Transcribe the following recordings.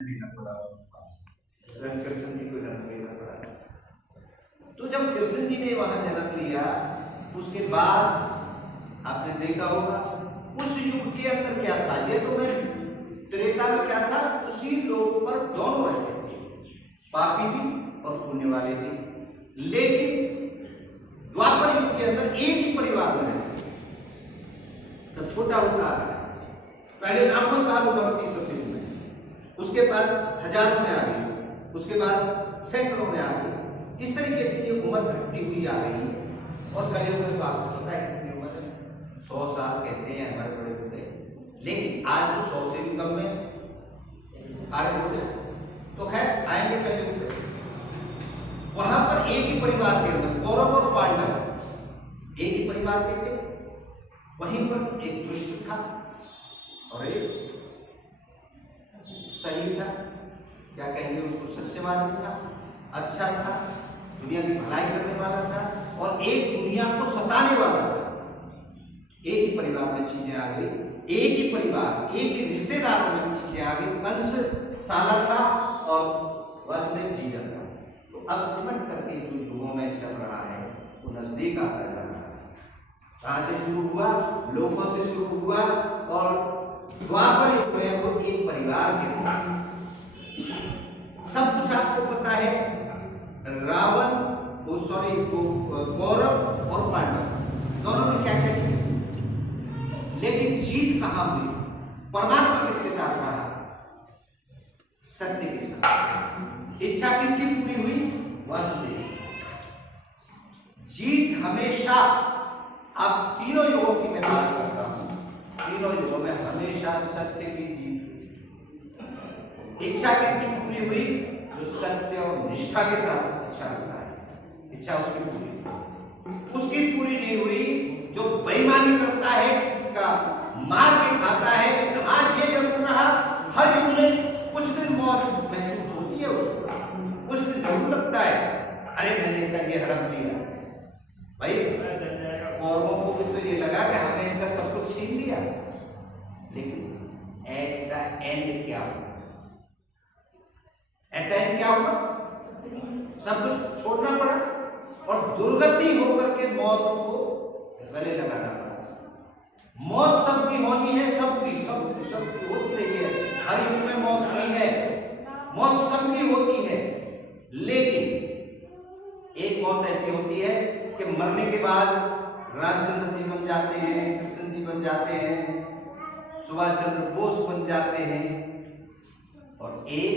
लेना पड़ा, कृष्ण जी को जन्म लेना पड़ा। तो जब कृष्ण जी ने वहां जन्म लिया, उसके बाद आपने देखा होगा उस युग के अंदर क्या था। ये तो मैं त्रेता में क्या था, उसी लोग पर दोनों रहते थे, पापी भी और पुण्य वाले भी। लेकिन द्वापर युग के अंदर एक ही परिवार में रहते, सब छोटा होता है। पहले लाखों साल उम्र थी सतयुग में, उसके बाद हजारों में आ गई, उसके बाद सैकड़ों में आ गई। इस तरीके से ये उम्र घटती हुई आ रही है। और कलयुग में तो आपको पता है कितनी उम्र है, 100 साल कहते हैं हमारे बड़े बूढ़े। लेकिन आज तो 100 से भी कम में आरंभ हो जाए। तो खैर आएंगे कलयुग में। वहां पर एक ही परिवार के अंदर कौरव और पांडव एक ही परिवार के थे। वहीं पर एक दुष्ट था और एक सही था, क्या कहेंगे उसको, सत्यवादी था, अच्छा था, दुनिया की भलाई करने वाला था, और एक दुनिया को सताने वाला था। एक ही परिवार में चीजें आ गई, एक ही परिवार, एक ही रिश्तेदारों में चीजें आ गई। कंस साला था और वासुदेव जी था। तो अब सिमट करके जो युगों में चल रहा है वो नजदीक आता जा रहा है। कहां से शुरू हुआ? लोगों से शुरू हुआ, और द्वापर युग में वो एक परिवार के थे। सब कुछ आपको पता है। रावण, कौरव और पांडव दोनों ने क्या क्या किया, लेकिन जीत कहां हुई? परमात्मा किसके साथ रहा? सत्य के साथ। इच्छा किसकी पूरी हुई? वासुदेव। जीत हमेशा, आप तीनों युगों की मैं बात करता हूं, तीनों युगों में हमेशा सत्य की जीत। इच्छा किसकी पूरी हुई? जो सत्य और निष्ठा के साथ इच्छा होता है, इच्छा उसकी पूरी हुई। उसकी पूरी नहीं हुई जो बेईमानी करता है, किसी का मार के खाता है। लेकिन आज ये जरूर रहा, हर युग में कुछ दिन मौत महसूस होती है उसको, कुछ दिन जरूर लगता है अरे मैंने इसका ये हड़प लिया। भाई कौरवों को भी तो ये लगा कि हमने इनका सब कुछ छीन लिया, लेकिन एट द एंड क्या हुआ? एट द एंड क्या हुआ? सब कुछ छोड़ना पड़ा और दुर्गति होकर के मौत को गले लगाना पड़ा। मौत सबकी होनी है, सबकी सबकी सबकी होती रही है। हर युग में मौत हुई है, मौत सबकी होती है। लेकिन एक मौत ऐसी होती है कि मरने के बाद रामचंद्र जी बन जाते हैं, कृष्ण जी बन जाते हैं, सुभाष चंद्र बोस बन जाते हैं, और एक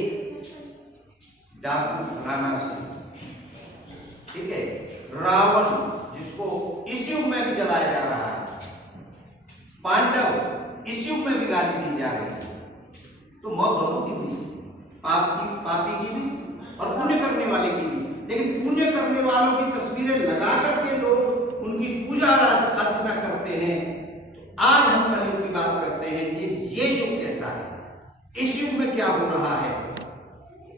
डॉक्टर फलाना सिंह, ठीक है, रावण जिसको इस युग में भी जलाया जा रहा है, पांडव इस युग में भी गाली दी जा रही है। तो मौत दोनों की हुई, पापी की भी और पुण्य करने वाले की भी। लेकिन पुण्य करने वालों की तस्वीरें लगा करके लोग उनकी पूजा अर्चना करते हैं। तो आज हम कलयुग की बात करते हैं कि ये युग कैसा है, इस युग में क्या हो रहा है,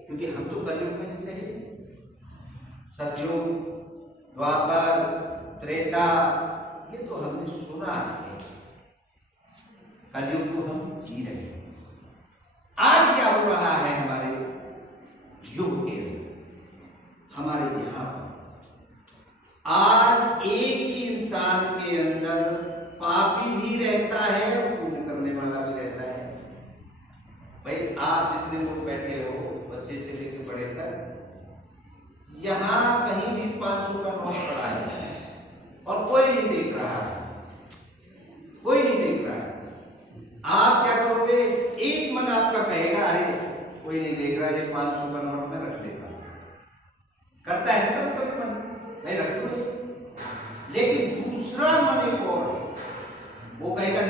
क्योंकि हम तो कलयुग में जी रहे। सतयुग, द्वापर, त्रेता, ये तो हमने सुना है, कलयुग को हम जी रहे हैं। आज क्या हो रहा है हमारे युग के, हमारे यहां पर? आज एक ही इंसान के अंदर पापी भी रहता है और पुण्य करने वाला भी रहता है। भाई आप जितने लोग बैठे हो, बच्चे से लेकर बड़े तक, यहां कहीं भी 500 का नोट पड़ा है और कोई नहीं देख रहा है, कोई नहीं देख रहा है। आप क्या करोगे? एक मन आपका कहेगा अरे कोई नहीं देख रहा है, 500 का नोट में रख लेता। करता है ना कभी मन, नहीं रख लो। लेकिन दूसरा मन एक और, वो कहेगा